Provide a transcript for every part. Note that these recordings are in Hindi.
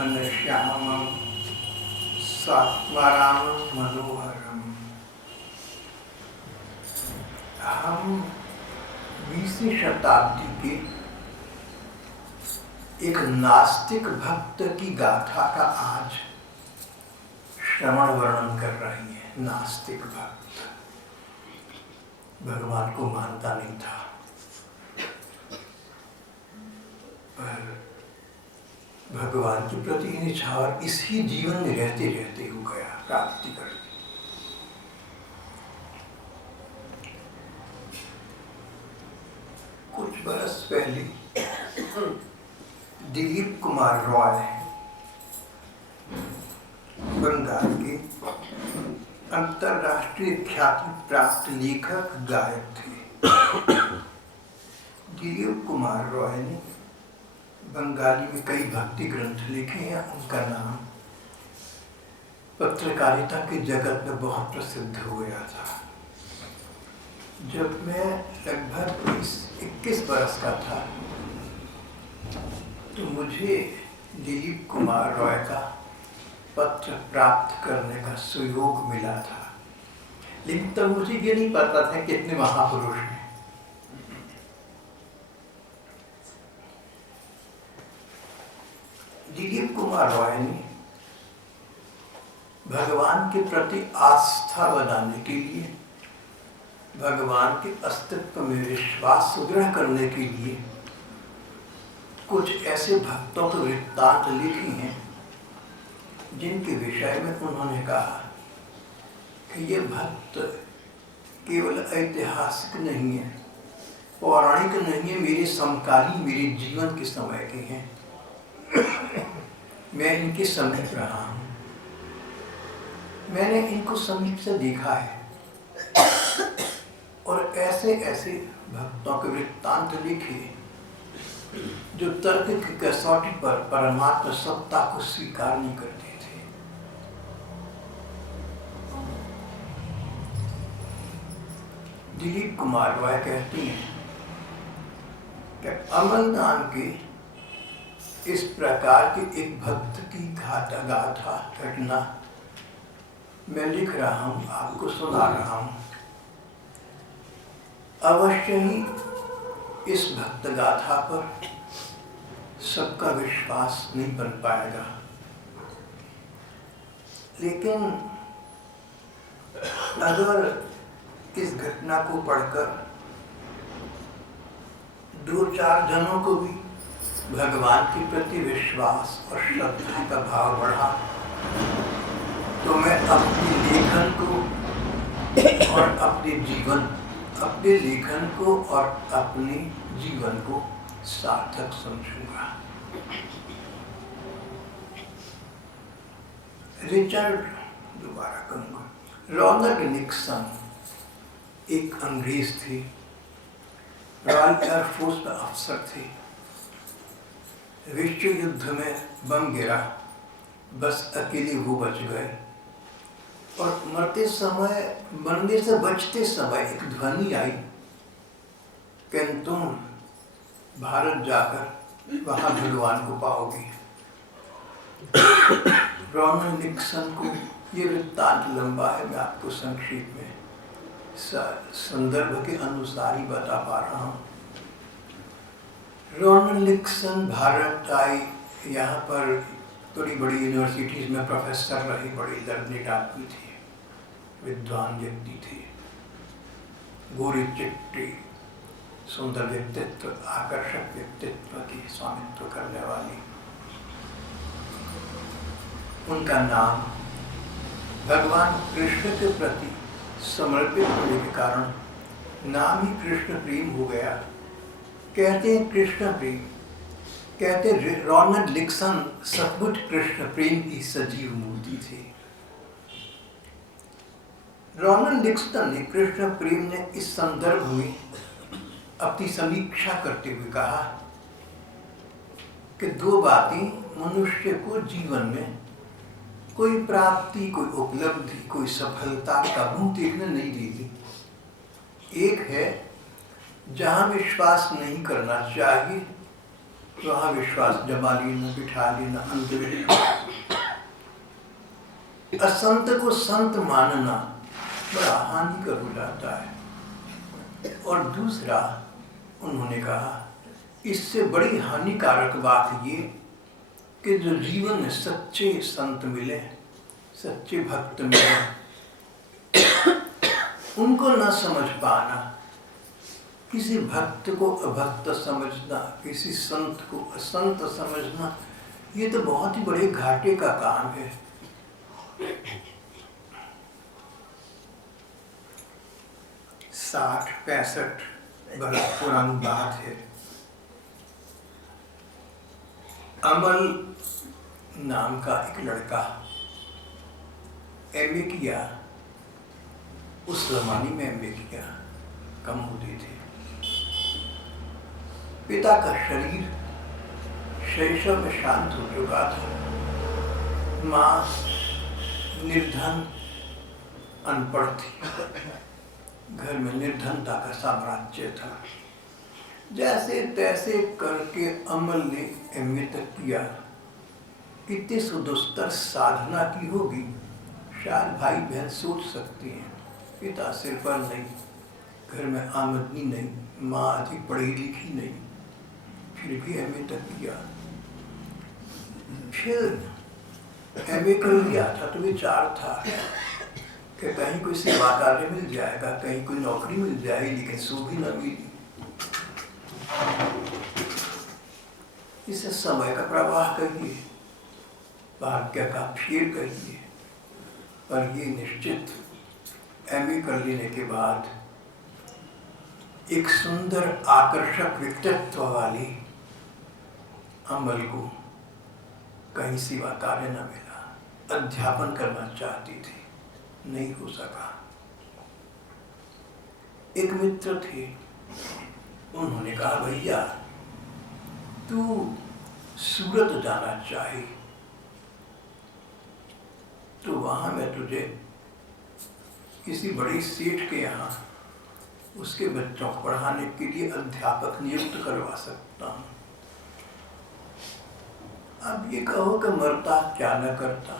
घनश्यामं स्वात्मारामं मनोहरम। हम 20वीं शताब्दी के एक नास्तिक भक्त की गाथा का आज श्रवण वर्णन कर रही है। नास्तिक भक्त भगवान को मानता नहीं था, पर भगवान के प्रति निछावर इसी जीवन में रहते रहते हो गया, प्राप्ति कर ली। कुछ बरस पहले दिलीप कुमार रॉय बंगाल के अंतर्राष्ट्रीय ख्याति प्राप्त लेखक गायक थे। दिलीप कुमार रॉय ने बंगाली में कई भक्ति ग्रंथ लिखे हैं। उनका नाम पत्रकारिता के जगत में बहुत प्रसिद्ध हो गया था। जब मैं लगभग 21 बरस का था तो मुझे दिलीप कुमार रॉय का पत्र प्राप्त करने का सुयोग मिला था, लेकिन तब मुझे ये नहीं पता था कितने महापुरुष हैं। दिलीप कुमार रॉय ने भगवान के प्रति आस्था बनाने के लिए, भगवान के अस्तित्व में विश्वास सुदृढ़ करने के लिए कुछ ऐसे भक्तों के वृत्तांत लिखे हैं जिनके विषय में उन्होंने कहा कि ये भक्त केवल ऐतिहासिक नहीं है, पौराणिक नहीं है, मेरे समकालीन, मेरे जीवन के समय के हैं। मैं इनके समीप रहा हूँ, मैंने इनको समीप से देखा है और ऐसे ऐसे भक्तों के वृत्तांत लिखे जो तर्क की कसौटी पर परमात्मा सत्ता को स्वीकार नहीं करते थे। दिलीप कुमार रॉय कहती हैं कि अमरदान के इस प्रकार के एक भक्त की गाथा घटना मैं लिख रहा हूँ, आपको सुना रहा हूँ। अवश्य ही इस भक्त गाथा पर सबका विश्वास नहीं बन पाएगा, लेकिन अगर इस घटना को पढ़कर 2-4 जनों को भी भगवान के प्रति विश्वास और श्रद्धा का भाव बढ़ा तो मैं अपने लेखन को और अपने लेखन को और अपने जीवन को सार्थक समझूंगा। रिचर्ड, दोबारा कहूँगा, रोनाल्ड निक्सन एक अंग्रेज थे, रॉयल एयरफोर्स में अफसर थे। विश्व युद्ध में बम गिरा, बस अकेले वो बच गए और मरते समय, मरने से बचते समय एक ध्वनि आई कि तुम भारत जाकर वहाँ भगवान को पाओगे। रोनाल्ड निक्सन को ये वृत्तांत लंबा है, मैं आपको संक्षेप में संदर्भ के अनुसार ही बता पा रहा हूँ। रोनाल्ड निक्सन भारत आए, यहाँ पर बड़ी बड़ी यूनिवर्सिटीज़ में प्रोफेसर रहे, बड़े लर्निड आदमी थे, विद्वान व्यक्ति थे, गोरी चिट्टी, सुंदर व्यक्तित्व, आकर्षक व्यक्तित्व की स्वामित्व करने वाली। उनका नाम भगवान कृष्ण के प्रति समर्पित होने के कारण नाम ही कृष्ण प्रेम हो गया। कहते हैं कृष्ण प्रेम, कहते रोनाल्ड निक्सन सचमुच कृष्ण प्रेम की सजीव मूर्ति थे। रोनाल्ड निक्सन ने कृष्ण प्रेम ने इस संदर्भ में अपनी समीक्षा करते हुए कहा कि 2 बातें मनुष्य को जीवन में कोई प्राप्ति, कोई उपलब्धि, कोई सफलता का मुंह देखने नहीं देती। एक है जहाँ विश्वास नहीं करना चाहिए वहाँ विश्वास जमा लेना, बिठा लेना, अंधविश्वास। असंत को संत मानना बड़ा हानिकर हो जाता है। और दूसरा उन्होंने कहा, इससे बड़ी हानिकारक बात ये कि जो जीवन में सच्चे संत मिले, सच्चे भक्त मिले, उनको न समझ पाना, किसी भक्त को अभक्त समझना, किसी संत को असंत समझना, ये तो बहुत ही बड़े घाटे का काम है। 60-65 बरस पुरानी बात है। अमल नाम का एक लड़का एमए किया, उस जमाने में एमए किया कम होते थे। पिता का शरीर शैशव में शांत हो चुका था, माँ निर्धन अनपढ़ थी, घर में निर्धनता का साम्राज्य था। जैसे तैसे करके अमल ने एमए तक किया। इतनी सुदुस्तर साधना की होगी, शायद भाई बहन सोच सकती हैं। पिता सिर पर नहीं, घर में आमदनी नहीं, माँ अधिक पढ़ी लिखी नहीं, फिर भी एमए तक किया। फिर एमए कर लिया था तो विचार था कि कहीं कोई सेवा कार्य मिल जाएगा, कहीं कोई नौकरी मिल जाएगी, लेकिन सो भी न मिली। इसे समय का प्रवाह कहिए, भाग्य का फेर कहिए, पर ये निश्चित एमए कर लेने के बाद एक सुंदर आकर्षक व्यक्तित्व वाली अमल को कहीं सेवा कार्य न मिला। अध्यापन करना चाहती थी, नहीं हो सका। एक मित्र थे, उन्होंने कहा, भैया तू सूरत जाना चाहे तो वहां मैं तुझे किसी बड़े सेठ के यहाँ उसके बच्चों को पढ़ाने के लिए अध्यापक नियुक्त करवा सकता हूँ। अब ये कहो कि मरता क्या न करता।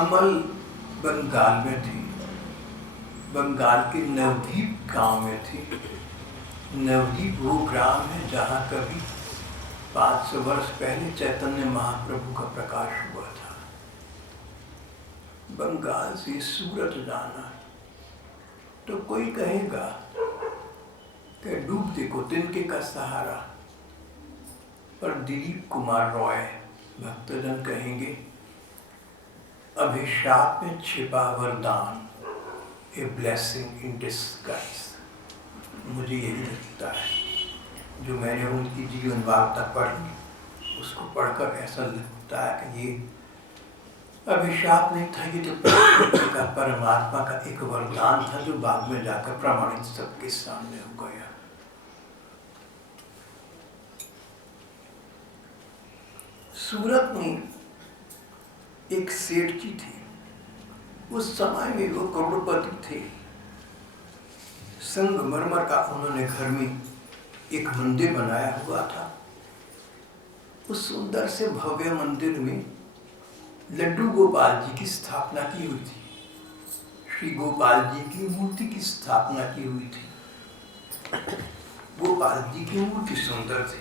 अमल बंगाल में थी, बंगाल के नवद्वीप गांव में थी। नवद्वीप वो ग्राम है जहाँ कभी 500 वर्ष पहले चैतन्य महाप्रभु का प्रकाश हुआ था। बंगाल से सूरत जाना तो कोई कहेगा कि डूबते को तिनके का सहारा, पर दिलीप कुमार रॉय भक्तजन कहेंगे, अभिशाप में छिपा वरदान, ए ब्लेसिंग इन डिस्गाइज। मुझे यही लगता है, जो मैंने उनकी जीवन वार्ता पढ़ी, उसको पढ़कर ऐसा लगता है कि ये अभिशाप नहीं था, ये तो प्रकृति का, परमात्मा का एक वरदान था, जो बाद में जाकर प्रमाणित सबके सामने हो गया। सूरत में एक सेठ जी थे, उस समय में वो करोड़पति थे। संगमरमर का उन्होंने घर में एक मंदिर बनाया हुआ था। उस सुंदर से भव्य मंदिर में लड्डू गोपाल जी की स्थापना की हुई थी, श्री गोपाल जी की मूर्ति की स्थापना की हुई थी। गोपाल जी की मूर्ति सुंदर थी।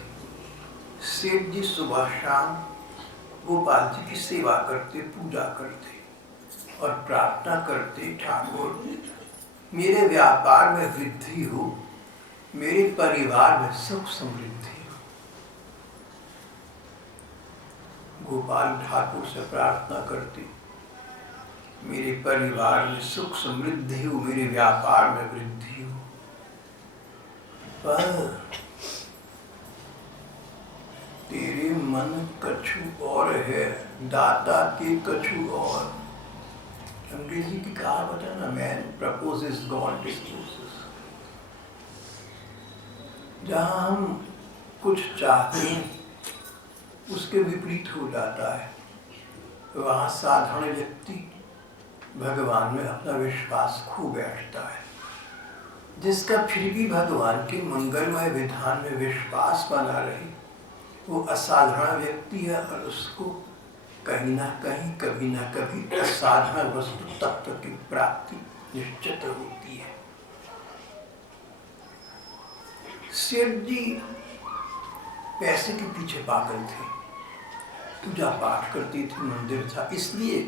सेठ जी सुबह शाम गोपाल जी की सेवा करते, पूजा करते और प्रार्थना करते, ठाकुर मेरे व्यापार में वृद्धि हो, मेरे परिवार में सुख समृद्धि हो। गोपाल ठाकुर से प्रार्थना करते, मेरे परिवार में सुख समृद्धि हो, मेरे व्यापार में वृद्धि हो। पर तेरे मन कछु और है, दाता के कछु और। अंग्रेजी की कहावत है ना, मैन प्रपोजेस गॉड डिस्पोजेस। जहाँ हम कुछ चाहते हैं उसके विपरीत हो जाता है। वहाँ साधारण व्यक्ति भगवान में अपना विश्वास खो बैठता है। जिसका फिर भी भगवान के मंगलमय विधान में विश्वास बना रहे, वो असाधारण व्यक्ति है और उसको कहीं ना कहीं कभी ना कभी असाधारण वस्तु तत्व की प्राप्ति निश्चित होती है। सेठ जी पैसे के पीछे पागल थे। पूजा पाठ करती थी, मंदिर था इसलिए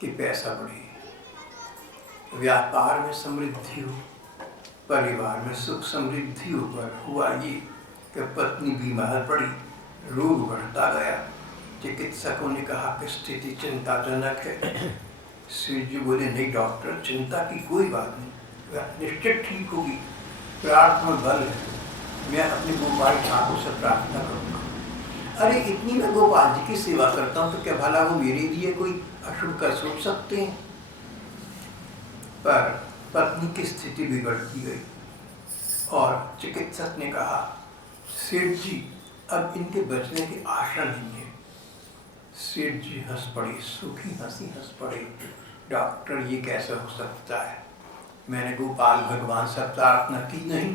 कि पैसा बढ़े, व्यापार में समृद्धि हो, परिवार में सुख समृद्धि हो। पर हुआ ये कि पत्नी बीमार पड़ी, रोग बढ़ता गया। चिकित्सकों ने कहा कि स्थिति चिंताजनक है। सेठ जी बोले, नहीं डॉक्टर, चिंता की कोई बात नहीं, वह निश्चित ठीक होगी, प्रार्थना बल है, मैं अपने गोपाल ठाकुर से प्रार्थना करूंगा। अरे इतनी मैं गोपाल जी की सेवा करता हूँ तो क्या भला वो मेरे लिए कोई अशुभ कर सोच सकते हैं? पर पत्नी की स्थिति बिगड़ती गई और चिकित्सक ने कहा, सेठ जी अब इनके बचने की आशा नहीं है। सेठ जी हंस पड़े, सूखी हंसी हंस पड़े। डॉक्टर ये कैसे हो सकता है? मैंने गोपाल भगवान से प्रार्थना की नहीं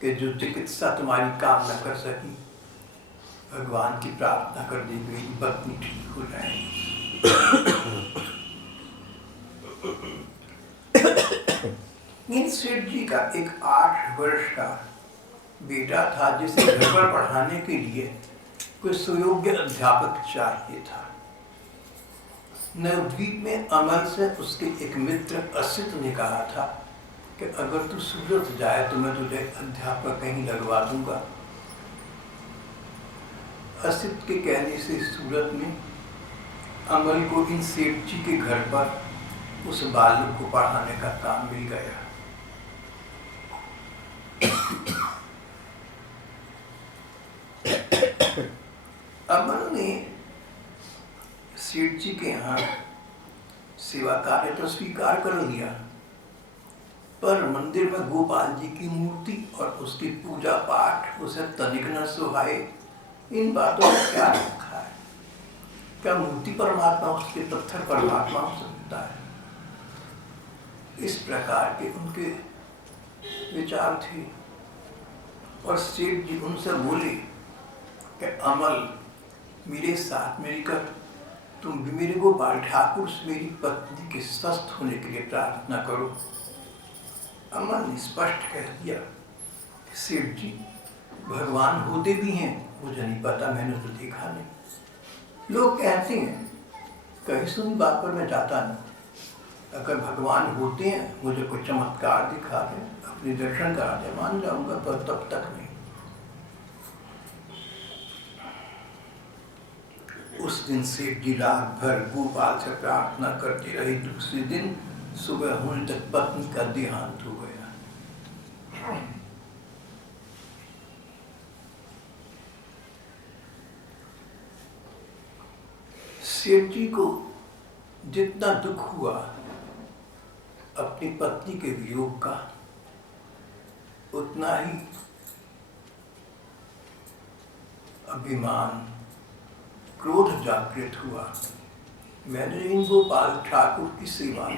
कि जो चिकित्सा तुम्हारी काम न कर सकी, भगवान की प्रार्थना कर दी मेरी पत्नी ठीक हो जाएगी। इन सेठ जी का एक 8 वर्ष का बेटा था जिसे घर पर पढ़ाने के लिए कोई सुयोग्य अध्यापक चाहिए था। नवद्वीप में अमल से उसके एक मित्र असित ने कहा था कि अगर तू सूरत जाए तो मैं तुझे अध्यापक कहीं लगवा दूंगा। असित के कहने से सूरत में अमल को इन सेठ जी के घर पर उस बालक को पढ़ाने का काम मिल गया। अमल ने सेठ जी के यहाँ सेवा कार्य तो स्वीकार कर लिया, पर मंदिर में गोपाल जी की मूर्ति और उसकी पूजा पाठ उसे तनिक न सुहाए। इन बातों में क्या रखा है? क्या मूर्ति परमात्मा, उसके पत्थर परमात्मा हो सकता है? इस प्रकार के उनके विचार थे। और सेठ जी उनसे बोले कि अमल, मेरे साथ मिलकर तुम भी मेरे गोपाल ठाकुर से मेरी पत्नी के स्वस्थ होने के लिए प्रार्थना करो। अमल ने स्पष्ट कह दिया, सेठ जी भगवान होते भी हैं, मुझे नहीं पता, मैंने तो देखा नहीं। लोग कहते हैं, कहीं सुनी बात पर मैं जाता नहीं। अगर भगवान होते हैं, मुझे कोई चमत्कार दिखा दे, अपने दर्शन करा दे, मान जाऊंगा, पर तब तक नहीं। उस दिन सेठ जी रात भर गोपाल से प्रार्थना करते रहे। दूसरे दिन सुबह होने तक पत्नी का देहांत हो गया। सेठ जी को जितना दुख हुआ अपनी पत्नी के वियोग का, उतना ही अभिमान, क्रोध जागृत हुआ। मैंने इन गोपाल ठाकुर की सेवा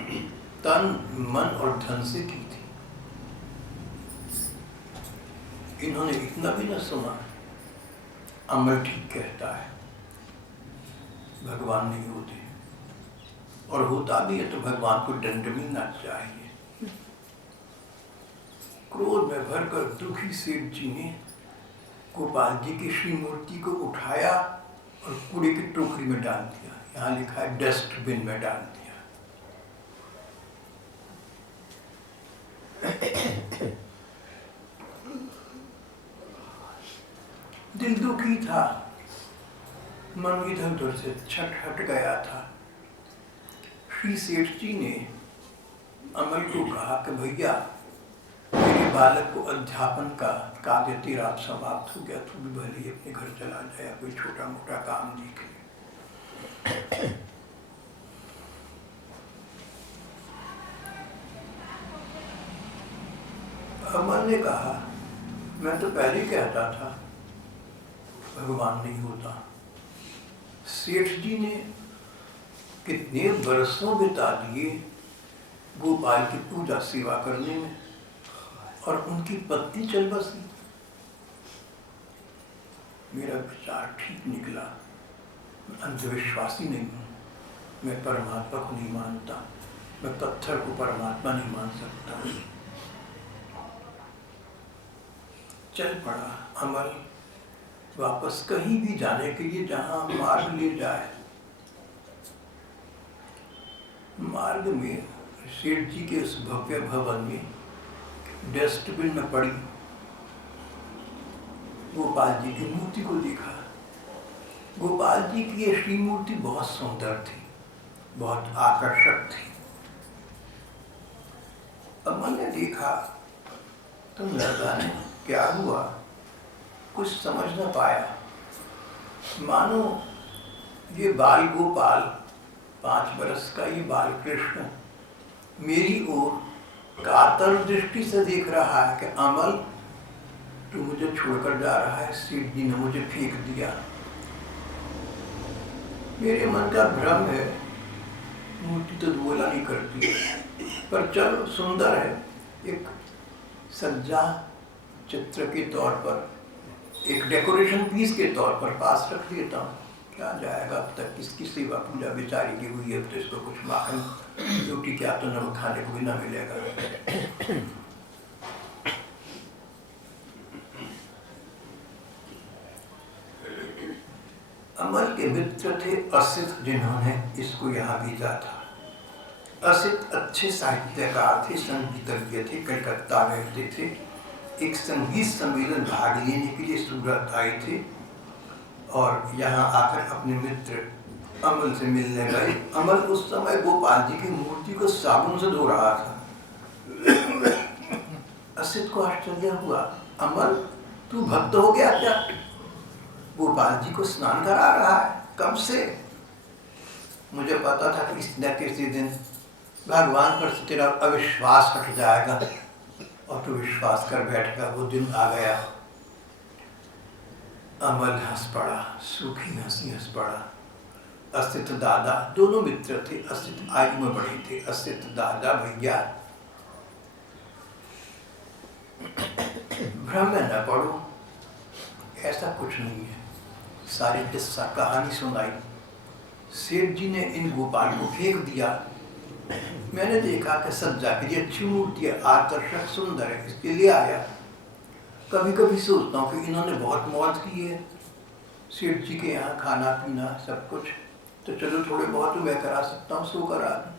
तन मन और धन से की थी, इन्होंने इतना भी न सुना। अमल ठीक कहता है, भगवान नहीं होते, और होता भी है तो भगवान को दंड मिलना चाहिए। क्रोध में भरकर दुखी सेठ जी ने गोपाल जी की श्री मूर्ति को उठाया और कूड़े की टोकरी में डाल दिया। यहाँ लिखा है डस्टबिन में डाल दिया। दिल दुखी था, मन इधर उधर से छटहट गया था। श्री सेठ जी ने अमल को कहा कि भैया, मेरे बालक को अध्यापन का कार्य तेरा समाप्त हो गया, तू भी भले ही अपने घर चला जाए, कोई छोटा मोटा काम देख ले। अमल ने कहा, मैं तो पहले कहता था भगवान नहीं होता। सेठ जी ने कितने बरसों बिता दिए गोपाल की पूजा सेवा करने में, और उनकी पत्नी चल बसी। मेरा विचार ठीक निकला। मैं अंधविश्वासी नहीं हूँ, मैं परमात्मा को नहीं मानता, मैं पत्थर को परमात्मा नहीं मान सकता। चल पड़ा अमल वापस कहीं भी जाने के लिए जहाँ मार्ग ले जाए। मार्ग में सेठ जी के उस भव्य भवन में डस्टबिन में पड़ी गोपाल जी की मूर्ति को देखा। गोपाल जी की ये श्री मूर्ति बहुत सुंदर थी, बहुत आकर्षक थी। अब मैंने देखा तो लगा नहीं क्या हुआ, कुछ समझ न पाया। मानो ये बाल गोपाल 5 बरस का ये बाल कृष्ण मेरी ओर कातर दृष्टि से देख रहा है कि अमल तू मुझे छोड़कर जा रहा है, सेठ जी ने मुझे फेंक दिया। मेरे मन का भ्रम है, मूर्ति तो बोला नहीं करती, पर चलो सुंदर है, एक सज्जा चित्र के तौर पर, एक डेकोरेशन पीस के तौर पर पास रख देता हूँ। क्या जाएगा, अब तक किसकी सेवा पूजा बेचारी की हुई है, तो इसको कुछ माखन रोटी क्या तो नमक खाने को भी ना मिलेगा। अमल के मित्र थे असित, जिन्होंने इसको यहाँ भेजा था। असित अच्छे साहित्यकार थे, संगीतज्ञ थे, कलकत्ता रहते थे। एक संगीत सम्मेलन भाग लेने के लिए सूरत आए थे और यहाँ आकर अपने मित्र अमल से मिलने गए। अमल उस समय गोपाल जी की मूर्ति को साबुन से धो रहा था। असित को आश्चर्य हुआ, अमल तू भक्त हो गया क्या? गोपाल जी को स्नान करा रहा है, कब से? मुझे पता था कि किसी न किसी दिन भगवान पर तेरा अविश्वास हट जाएगा और तू विश्वास कर बैठेगा। वो दिन आ गया। अमल हंस पड़ा, सूखी हंसी हंस पड़ा। असित दादा, दोनों मित्र थे। असित आयु में बड़े थे। असित दादा भैया भ्रम में न पड़ो, ऐसा कुछ नहीं है। सारी किस्सा कहानी सुनाई। सेठ जी ने इन गोपाल को फेंक दिया। मैंने देखा कि सज्जा की अच्छी मूर्ति है, आकर्षक सुंदर है, इसके लिए आया। कभी कभी सोचता हूँ कि इन्होंने बहुत मौज की है सेठ जी के यहाँ, खाना पीना सब कुछ, तो चलो थोड़े बहुत तो मैं करा सकता हूँ, सो करा दूं।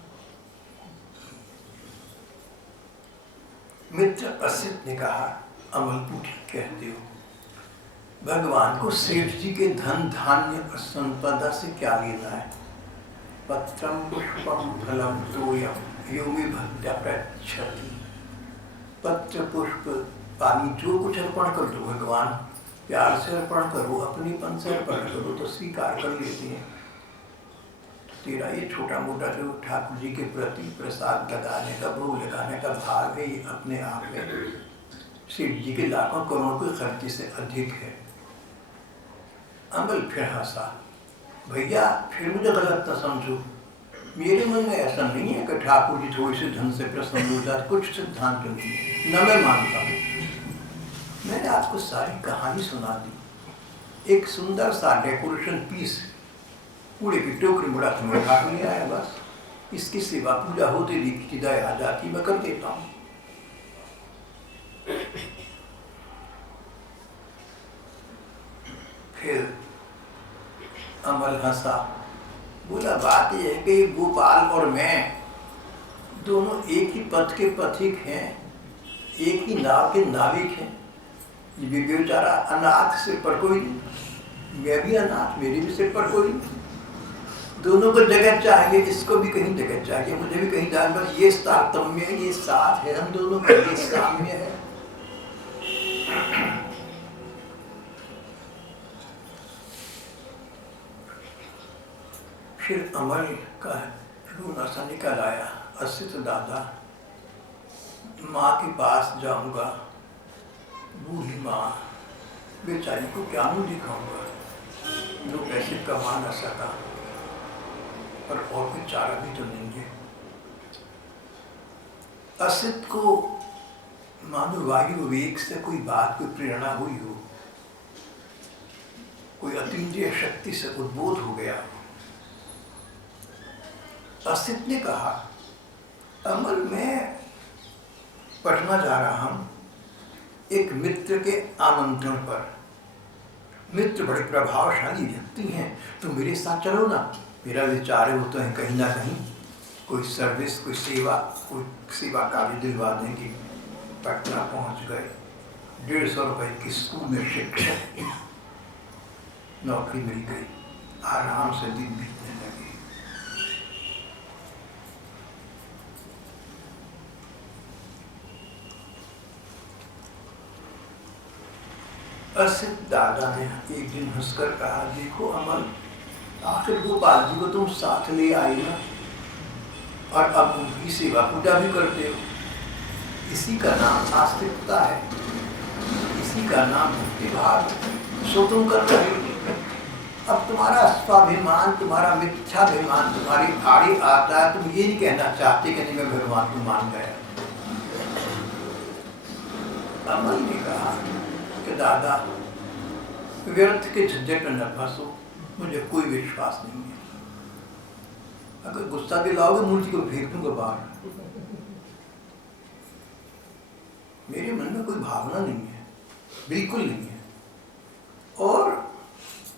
मित्र असित ने कहा, अमल तू ठीक कहते हो, भगवान को सेठ जी के धन धान्य और संपदा से क्या लेना है? पत्रम पुष्पम फलम तोयम यो मे भक्त्या प्रयच्छति। पत्र पुष्प पानी जो कुछ अर्पण कर दो, भगवान प्यार से अर्पण करो, अपनीपन से अर्पण करो तो स्वीकार कर लेते हैं। तेरा ये छोटा मोटा जो ठाकुर जी के प्रति प्रसाद लगाने का, भोग लगाने का भाव है, ये अपने आप में सेठ जी के लाखों करोड़ों के खर्चे से अधिक है। अमल फिर हंसा, भैया फिर मुझे गलत न समझो, मेरे मन में ऐसा नहीं है कि ठाकुर जी थोड़ी से धन से प्रसन्न हो जाते, कुछ सिद्धांत नहीं, न मैं मानता हूँ। मैंने आपको सारी कहानी सुना दी। एक सुंदर सा डेकोरेशन पीस कूड़े की टोकरी मुड़ा के मैं उठा ले आया, बस इसकी सेवा पूजा होती दिखती दया आ जाती, मैं कर देता हूँ। फिर अमल हंसा, बोला बात यह है कि गोपाल और मैं दोनों एक ही पथ के पथिक हैं, एक ही नाव के नाविक हैं। ये बेचारा अनाथ, सिर पर कोई नहीं, मैं भी अनाथ, मेरे भी सिर पर कोई नहीं। दोनों को जगह चाहिए, इसको भी कहीं जगह चाहिए, मुझे भी कहीं जाए, बस ये तारतम्य है, ये साथ है, हम दोनों का ये साम्य है। फिर अमल का रोना सा निकल आया। असित दादा, माँ के पास जाऊंगा, बूढ़ी माँ बेचारी को क्या मुँह दिखाऊंगा, जो पैसे कमा न सका, पर और कोई चारा भी तो नहीं है। असित को मानो वायु वेग से कोई बात, कोई प्रेरणा हुई हो। कोई अतीन्द्रिय शक्ति से उद्बोध हो गया। असित ने कहा, अमल मैं पढ़ना जा रहा हूं एक मित्र के आमंत्रण पर। मित्र बड़े प्रभावशाली व्यक्ति हैं, तुम मेरे साथ चलो ना। मेरा विचार है वो तो है कहीं ना कहीं कोई सर्विस, कोई सेवा कार्य दिलवा देंगे। पटना पहुंच गए। 150 रुपए की स्कूल में शिक्षक की नौकरी मिल गई। आराम से दिन बीतने लगे। असित दादा ने एक दिन हंसकर कहा, देखो अमल, आखिर गोपाल जी को तुम साथ ले आई ना, और अब उनकी सेवा पूजा भी करते हो। इसी का नाम आस्तिकता है, इसी का नाम भक्तिभाव। सो तुम कर रहे हो। अब तुम्हारा स्वाभिमान, तुम्हारा मिथ्याभिमान तुम्हारी आड़े आता है। तुम ये नहीं कहना चाहते कि नहीं मैं भगवान को मान गया। अमल ने कहा कि दादा, व्यर्थ के झंझट में न फंसो, मुझे कोई विश्वास नहीं है। अगर गुस्सा दिलाओगे मूर्ति को फेंक दूंगा बाहर। मेरे मन में कोई भावना नहीं है, बिल्कुल नहीं है। और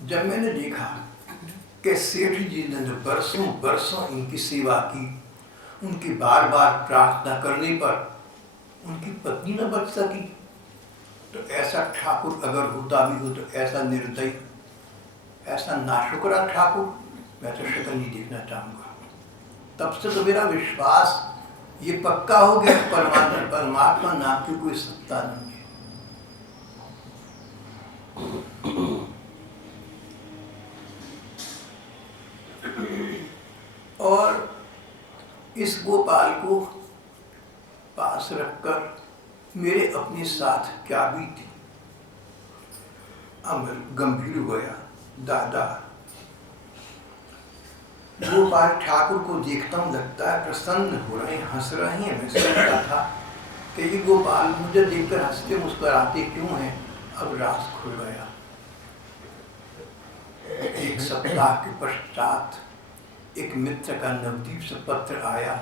जब मैंने देखा कि सेठ जी ने जो बरसों बरसों इनकी सेवा की, उनकी बार बार प्रार्थना करने पर उनकी पत्नी न बच सकी, तो ऐसा ठाकुर अगर होता भी हो तो ऐसा निर्दयी, ऐसा नाशुकरा ठाकुर मैं तो शक्ल नहीं देखना चाहूँगा। तब से तो मेरा विश्वास ये पक्का हो गया, परमात्मा नाम की कोई सत्ता नहीं है। और इस गोपाल को पास रखकर मेरे अपने साथ क्या बीती। अमल गंभीर हो गया। दादा, गोपाल ठाकुर को देखता हूँ, लगता है प्रसन्न हो रहे हैं, हंस रहे हैं। मैं सोचता था कि ये गोपाल मुझे देखकर हंसते मुस्कुराते क्यों हैं। अब राज खुल गया। एक सप्ताह के पश्चात एक मित्र का नवदीप से पत्र आया।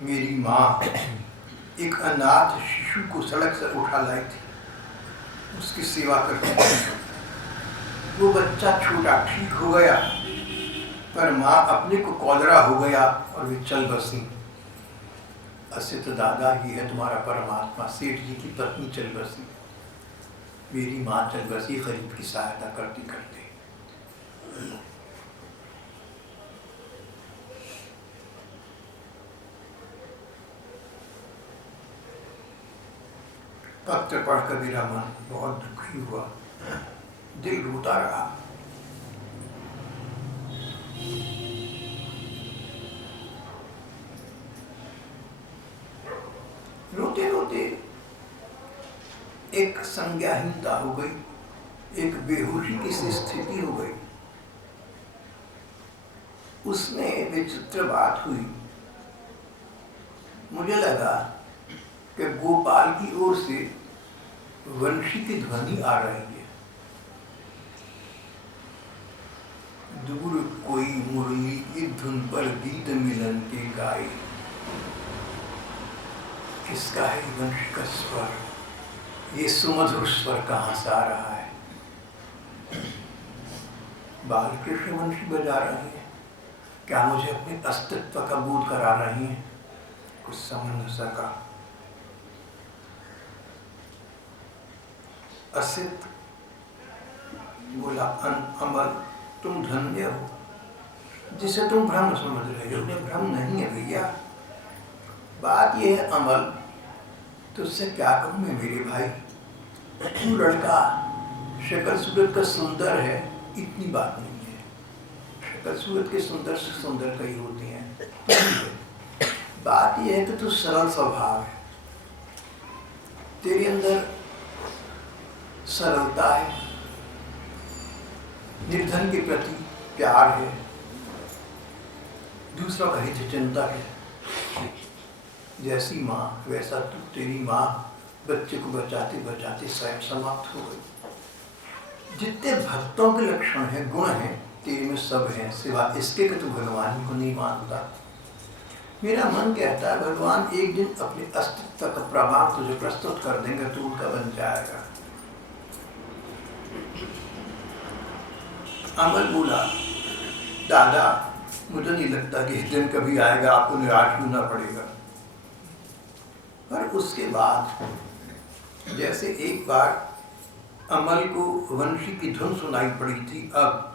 मेरी माँ एक अनाथ शिशु को सड़क से उठा लाई थी, उसकी सेवा करती थी। वो बच्चा छोटा ठीक हो गया, पर माँ अपने को कॉलरा हो गया और वे चल बसी। असित दादा, ही है तुम्हारा परमात्मा। सेठ जी की पत्नी चल बसी, मेरी माँ चल बसी गरीब की सहायता करते करते। पत्र पढ़कर मेरा मन बहुत दुखी हुआ, दिल रोता रहा। रोते रोते एक संज्ञाहीनता हो गई, एक बेहोशी की सी स्थिति हो गई। उसमें विचित्र बात हुई। मुझे लगा कि गोपाल की ओर से वंशी की ध्वनि आ रही है। दूर कोई मुरली की धुन पर गीत मिलन के गाए। किसका है वंश का स्वर? ये सुमधुर स्वर कहाँ से आ रहा है? बालकृष्ण वंशी बजा रहे हैं। क्या मुझे अपने अस्तित्व का बोध करा रही हैं? कुछ समझ न सका। असित बोला, अमल तुम धन्य हो, जिसे तुम भ्रम समझ रहे हो। भ्रम नहीं है भैया, बात यह है अमल, तुझसे क्या कहूँ मैं मेरे भाई। तू लड़का शक्ल सूरत का सुंदर है, इतनी बात नहीं है। शक्ल सूरत के सुंदर से सुंदर कई होती हैं। बात यह है कि तू सरल स्वभाव है, तेरे अंदर सरलता है, निर्धन के प्रति प्यार है, दूसरा का हित चिंता है। जैसी माँ वैसा तू। तेरी माँ बच्चे को बचाते बचाते स्वयं समाप्त हो गई। जितने भक्तों के लक्षण हैं, गुण हैं, तेरे में सब हैं, सिवा इसके कि तू भगवान को नहीं मानता। मेरा मन कहता है भगवान एक दिन अपने अस्तित्व का प्रभाव तुझे प्रस्तुत कर देंगे, तू उनका बन जाएगा। अमल बोला, दादा मुझे नहीं लगता कि इस दिन कभी आएगा, आपको निराश होना पड़ेगा। पर उसके बाद जैसे एक बार अमल को वंशी की धुन सुनाई पड़ी थी, अब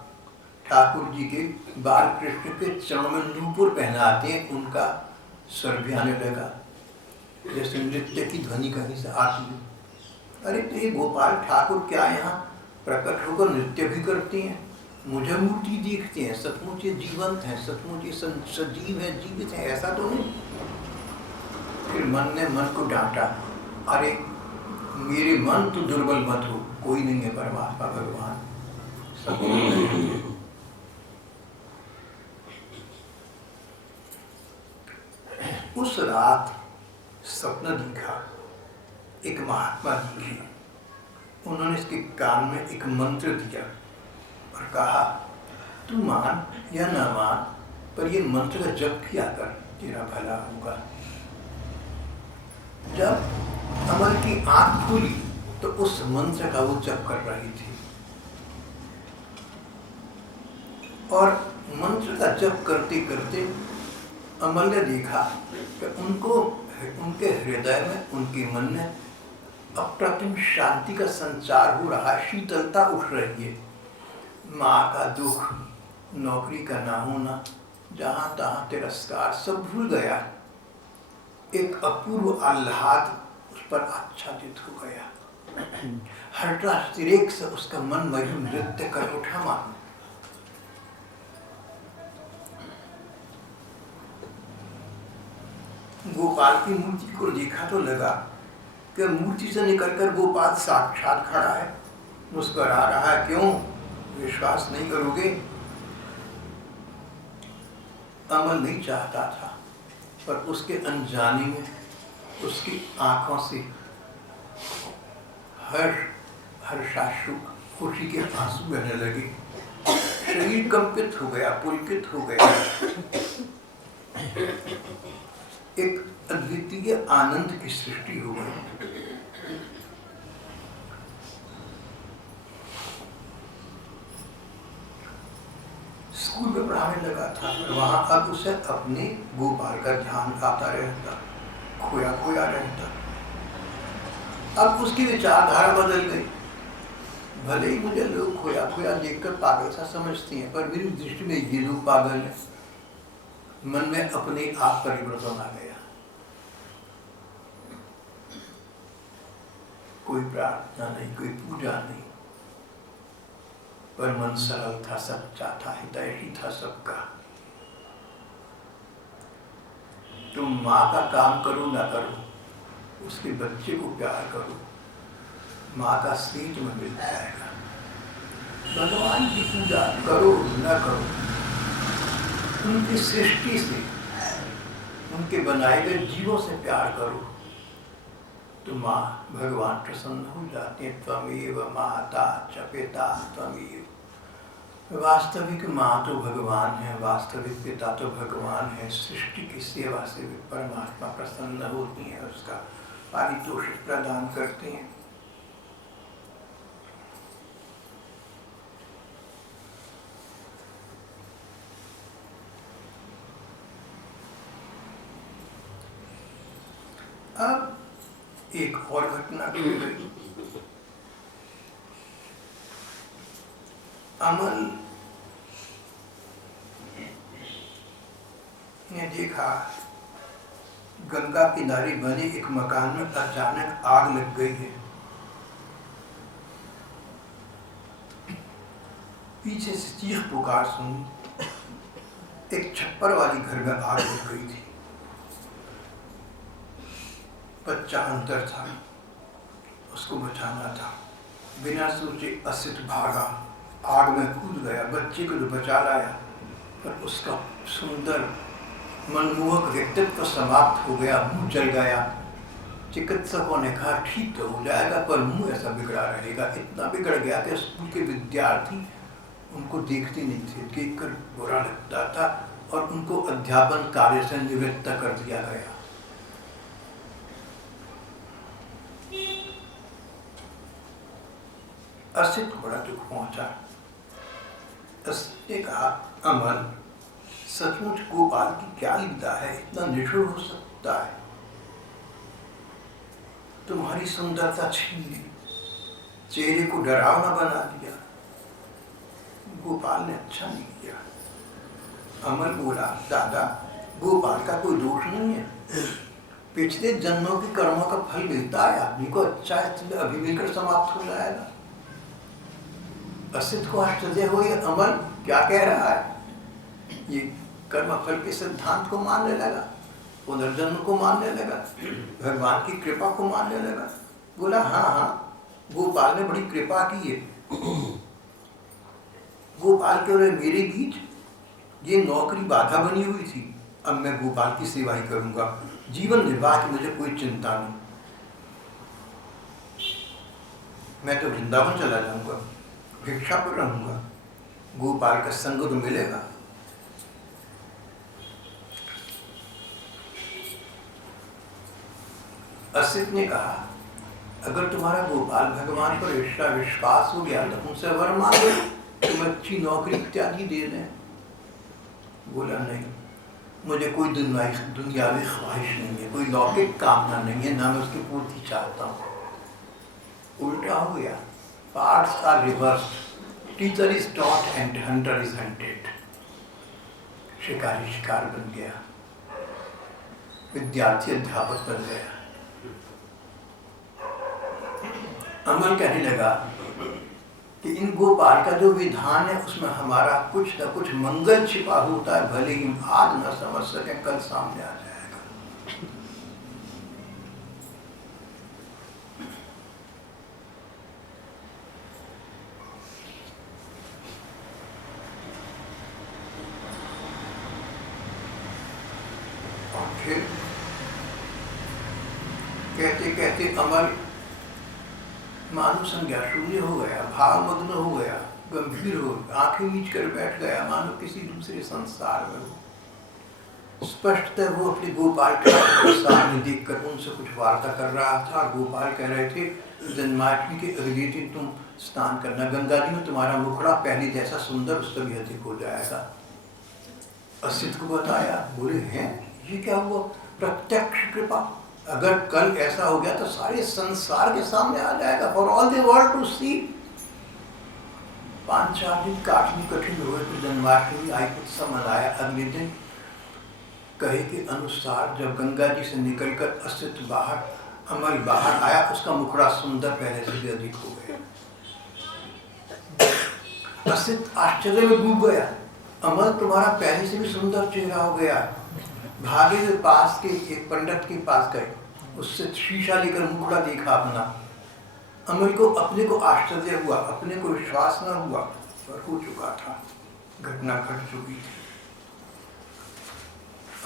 ठाकुर जी के बाल कृष्ण के चरणों में नूपुर पहनाते हैं, उनका स्वर भी आने लगा, जैसे नृत्य की ध्वनि कहीं से आती है। अरे तो ये गोपाल ठाकुर क्या यहाँ प्रकट होकर नृत्य भी करती हैं? मुझे मूर्ति दिखती हैं, सचमुच ये जीवंत हैं, सचमुच ये सजीव है, जीवित है, ऐसा तो नहीं। फिर मन ने मन को डांटा, अरे मेरे मन तो दुर्बल मत हो, कोई नहीं है परमात्मा भगवान, सब उस रात सपना दिखा, एक महात्मा दिखे, उन्होंने इसके कान में एक मंत्र दिया और कहा, तू मान या ना मान, पर ये मंत्र का जप किया कर, तेरा भला होगा। जब अमल की आंख खुली तो उस मंत्र का वो जप कर रही थी, और मंत्र का जप करते करते अमल ने देखा कि उनके हृदय में, उनके मन में अप्रतिम शांति का संचार हो रहा है, शीतलता उठ रही है। माँ का दुख, नौकरी का ना होना, जहाँ तहाँ तिरस्कार, सब भूल गया। एक अपूर्व आह्लाद उस पर आच्छादित हो गया। हर्षातिरेक से उसका मन मयूर नृत्य कर उठा। मान गोपाल की मूर्ति को देखा तो लगा कि मूर्ति से निकलकर गोपाल साक्षात खड़ा है, मुस्कुरा रहा है। क्यों विश्वास नहीं करोगे? अमल नहीं चाहता था, पर उसके अनजाने में उसकी आंखों से हर्षाश्रु, खुशी के आंसू बहने लगे। शरीर कंपित हो गया, पुलकित हो गया। एक अद्वितीय आनंद की सृष्टि हो गई। स्कूल में पढ़ाने लगा था, वहां अब उसे अपने गोपाल का ध्यान आता रहता, खोया खोया रहता। अब उसकी विचारधारा बदल गई। भले ही मुझे लोग खोया खोया देखकर पागल सा समझते हैं, पर मेरी दृष्टि में ये लोग पागल है। मन में अपने आप परिवर्तन आ गया। कोई प्रार्थना नहीं, कोई पूजा नहीं, पर मन सरल था, सच्चा था, हितैषी था सबका। तुम माँ का काम करो ना करो, उसके बच्चे को प्यार करो, माँ का स्नेह तुम्हें मिल जाएगा। भगवान की पूजा करो ना करो, उनकी सृष्टि से, उनके बनाए गए जीवों से प्यार करो, तो माँ भगवान प्रसन्न हो जाते हैं। त्वमेव माता च पिता त्वमेव। वास्तविक माँ तो भगवान है, वास्तविक पिता तो भगवान है। सृष्टि की सेवा से भी परमात्मा प्रसन्न होती हैं, उसका पारितोषिक प्रदान करते हैं। अब एक और घटना घट गई। अमल ने देखा गंगा किनारे बने एक मकान में अचानक आग लग गई है। पीछे से चीख पुकार सुनी। एक छप्पर वाली घर में आग लग गई थी। बच्चा अंदर था, उसको बचाना था। बिना सोचे असित भागा, आग में कूद गया, बच्चे को तो बचा लाया, पर उसका सुंदर मनमोहक व्यक्तित्व समाप्त हो गया, मुंह जल गया। चिकित्सकों ने कहा ठीक तो हो जाएगा, पर मुंह ऐसा बिगड़ा रहेगा। इतना बिगड़ गया कि स्कूल के विद्यार्थी उनको देखते नहीं थे, देखकर बुरा लगता था और उनको अध्यापन कार्य से निवृत्त कर दिया गया। असित को बड़ा दुख पहुंचा। असित ने कहा, अमल, सचमुच गोपाल की क्या लीला है, इतना निष्ठुर हो सकता है? तुम्हारी सुंदरता छीन ली, चेहरे को डरावना बना दिया। गोपाल ने अच्छा नहीं किया। अमल बोला, दादा, गोपाल का कोई दोष नहीं है। पिछले जन्मों के कर्मों का फल मिलता है आदमी को, अच्छा है, इसलिए अभी मिलकर समाप्त हो जाएगा। असित को आश्चर्य हो, ये अमल क्या कह रहा है? ये कर्मफल के सिद्धांत को मानने लगा, पुनर्जन्म को मानने लगा, भगवान की कृपा को मानने लगा। बोला, हाँ हाँ, गोपाल ने बड़ी कृपा की है। गोपाल के और मेरे बीच ये नौकरी बाधा बनी हुई थी। अब मैं गोपाल की सेवा ही करूंगा, जीवन निर्वाह की मुझे कोई चिंता नहीं। मैं तो वृंदावन चला जाऊंगा, भिक्षा पर रहूंगा, गोपाल का संग तो मिलेगा। असित ने कहा, अगर तुम्हारा गोपाल भगवान पर ऐसा विश्वास हो गया तो उनसे वर मांगो, तुम अच्छी नौकरी इत्यादि दे दें। बोला, नहीं, मुझे कोई दुनियावी ख्वाहिश नहीं है, कोई लौकिक कामना नहीं है, ना मैं उसकी पूर्ति चाहता हूँ। उल्टा हो गया, parts are reversed, teacher is taught and hunter is hunted. शिकारी शिकार बन गया, विद्यार्थी अध्यापक बन गया। अमल कहने लगा कि इन गोपाल का जो विधान है उसमें हमारा कुछ न कुछ मंगल छिपा होता है, भले ही आज न समझ सके, कल सामने आ जाएगा। और फिर कहते कहते अमल मानो संज्ञा शून्य हो गया, भावमग्न हो गया, गंभीर हो, आंखें मीच कर बैठ गया, मानो किसी दूसरे संसार में हो। स्पष्टतः वो अपने गोपाल के सामने देखकर उनसे कुछ वार्ता कर रहा था। गोपाल कह रहे थे, जन्माष्टमी के अगले दिन तुम स्नान करना गंगा जी में, तुम्हारा मुखड़ा पहले जैसा सुंदर उससे भी अधिक हो जाएगा। असित को बताया, बोले, हैं ये क्या हुआ? प्रत्यक्ष कृपा, अगर कल ऐसा हो गया तो सारे संसार के सामने आ जाएगा, for all the world to see. 5-4 दिन काटनी कठिन हुए तो जन्माष्टमी आई, उत्सव मनाया। अगले दिन कहे के अनुसार जब गंगा जी से निकलकर असित बाहर, अमल बाहर आया, उसका मुखड़ा सुंदर पहले से भी अधिक हो गया। असित आश्चर्य में डूब गया, अमल तुम्हारा पहले से भी सुंदर चेहरा हो गया। भागे से पास के एक पंडित के पास गए, उससे शीशा लेकर मुखड़ा देखा अपना। अमल को अपने को आश्चर्य हुआ, अपने को विश्वास न हुआ, पर हो चुका था, घटना घट चुकी थी।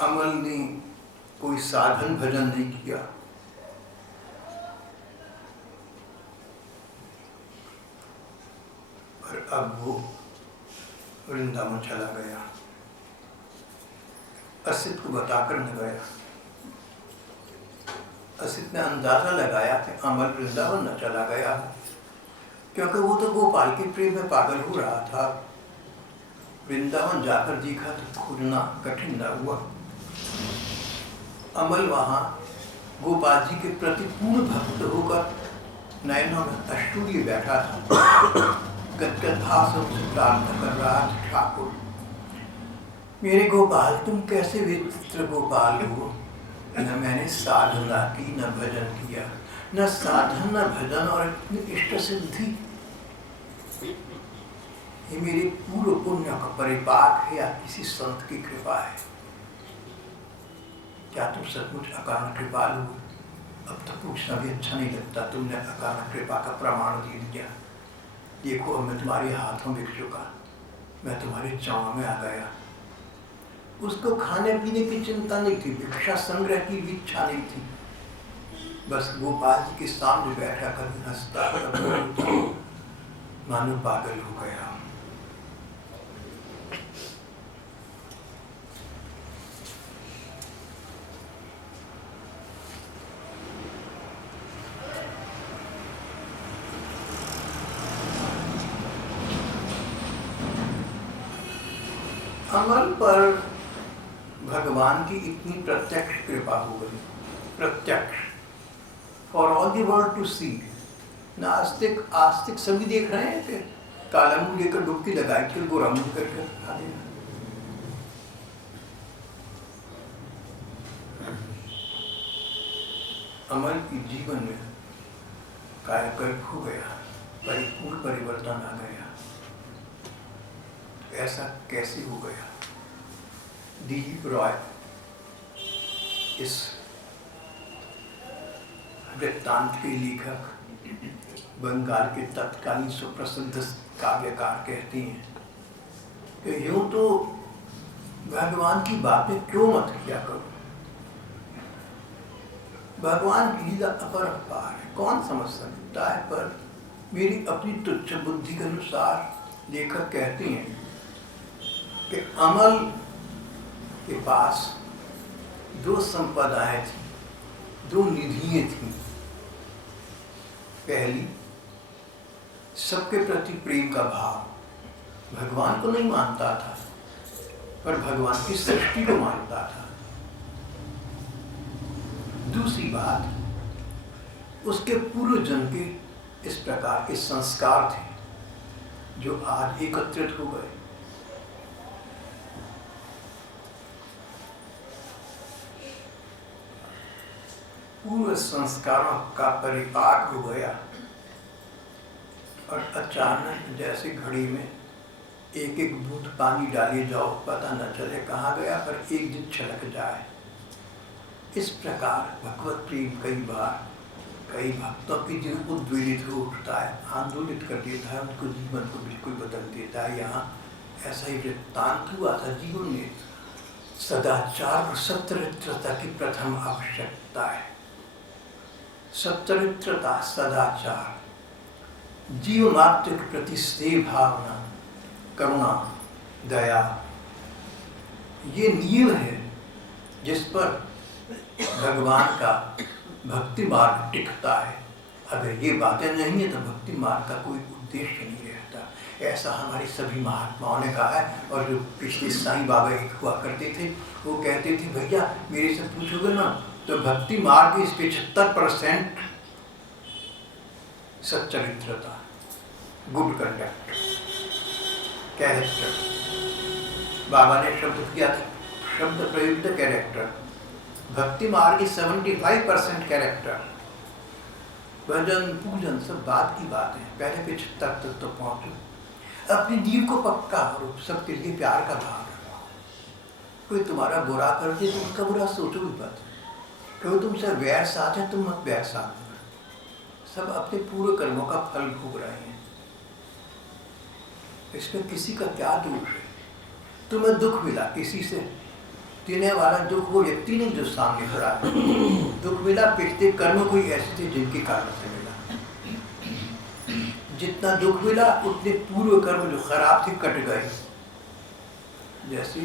अमल ने कोई साधन भजन नहीं किया, पर अब वो वृंदावन चला गया। असित को बताकर न गया। असित ने अंदाजा लगाया कि अमल वृंदावन न चला गया, क्योंकि वो तो गोपाल के प्रेम में पागल हो रहा था। वृंदावन जाकर देखा तो खोजना कठिन न हुआ। अमल वहाँ गोपाल जी के प्रति पूर्ण भक्त होकर नयनों में अश्रु लिए बैठा था। गदगद भाव से उनसे प्रार्थना कर रहा था, ठाकुर मेरे गोपाल, तुम कैसे विचित्र गोपाल हो। न मैंने साधना की, न भजन किया, न साधन न भजन और इतनी इष्ट सिद्धि। ये मेरे पूर्व पुण्य का परिपाक है या किसी संत की कृपा है? क्या तुम सचमुच अकारण कृपालु हो? अब तो पूछना भी अच्छा नहीं लगता, तुमने अकारण कृपा का प्रमाण दे दिया। देखो अब मैं तुम्हारे हाथों बिक चुका, मैं तुम्हारे चाव में आ गया। उसको खाने पीने की चिंता नहीं थी, भिक्षा संग्रह की भी इच्छा नहीं थी। बस गोपाल जी के सामने बैठा कर हंसता मानो पागल हो गया। अमल पर भगवान की इतनी प्रत्यक्ष कृपा हो गई, प्रत्यक्ष, for all the world to see. नास्तिक आस्तिक सभी देख रहे हैं कि काला मुंह लेकर डुबकी लगाई फिर गोरा मुंह करके खा देना। अमल की जीवन में कायाकल्प हो गया, परिपूर्ण परिवर्तन आ गया। ऐसा कैसे हो गया? दिलीप रॉय इस वृत्तांत के लेखक, बंगाल के तत्कालीन सुप्रसिद्ध काव्यकार कहते हैं कि यूं तो भगवान की बातें क्यों मत किया करो, भगवान की लीला अपरंपार है, कौन समझ सकता है। पर मेरी अपनी तुच्छ बुद्धि के अनुसार लेखक कहते हैं कि अमल के पास दो संपदाएं थी, दो निधियां थी। पहली, सबके प्रति प्रेम का भाव। भगवान को नहीं मानता था पर भगवान की सृष्टि को मानता था। दूसरी बात, उसके पूर्व जन्म के इस प्रकार के संस्कार थे जो आज एकत्रित हो गए। पूर्व संस्कारों का परिपाक हो गया और अचानक जैसे घड़ी में एक एक बूंद पानी डाले जाओ, पता न चले कहाँ गया, पर एक दिन छलक जाए। इस प्रकार भगवत प्रेम कई बार कई भक्तों की जीवन उद्वेलित हो उठता है, आंदोलित कर देता है, उनको जीवन को बिल्कुल बदल देता है। यहाँ ऐसा ही वृत्तांत हुआ था जीवन में। सदाचार और सच्चरित्रता की प्रथम आवश्यकता है। सच्चरित्रता, सदाचार, जीव मात्र के प्रति स्नेह भावना, करुणा, दया, ये नींव है जिस पर भगवान का भक्ति मार्ग टिकता है। अगर ये बातें नहीं है तो भक्ति मार्ग का कोई उद्देश्य नहीं रहता। ऐसा हमारे सभी महात्माओं ने कहा है। और जो पिछले साईं बाबा एक हुआ करते थे, वो कहते थे भैया मेरे से पूछोगे ना तो भक्ति मार्ग की 75% सच्चरित्रता, गुड कंडक्ट, कैरेक्टर। बाबा ने शब्द किया था, शब्द प्रयुक्त कैरेक्टर। भक्ति मार्ग की 75% कैरेक्टर। भजन पूजन सब बात की बात है, पहले 75 तक तो पहुंचो। अपनी नींव को पक्का करो, सबके लिए प्यार का भाव रखो। कोई तुम्हारा बुरा कर दे तो उसका बुरा सोचो भी मत। कोई तुमसे वैर साथ है, तुम मत वैर साथ में। सब अपने पूरे कर्मों का फल भोग रहे हैं, इसमें किसी का क्या दोष है? तुम्हें दुख मिला किसी से, देने वाला दुख वो व्यक्ति नहीं जो सामने खड़ा है। दुख मिला पिछले कर्म कोई ऐसे थे जिनके कारण से मिला। जितना दुख मिला उतने पूर्व कर्म जो खराब थे कट गए। जैसे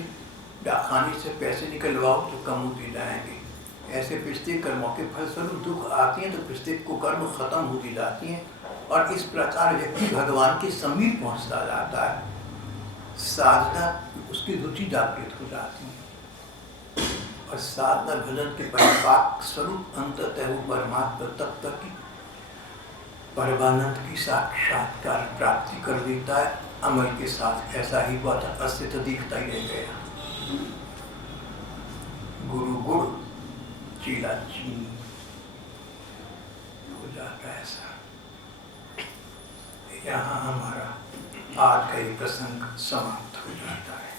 डाकखाने से पैसे निकलवाओ तो कम होते जाएंगे, ऐसे पिछले कर्मों के फलस्वरूप दुख आती हैं तो पिछले को कर्म खत्म होती जाती हैं। और इस प्रकार व्यक्ति भगवान के समीप पहुंचता जाता है। साधना उसकी रुचि जागृत हो जाती है और साधना भजन के परिपाक स्वरूप अंततः वो परमात्मा तत्व की परमानंद की साक्षात्कार प्राप्ति कर देता है। अमल के साथ ऐसा ही हुआ था, अस्य तो दिखता ही रह गया। गुरु गुड़ चीला चीनी हो जाता है ऐसा। यहाँ हमारा आज का ये प्रसंग समाप्त हो जाता है।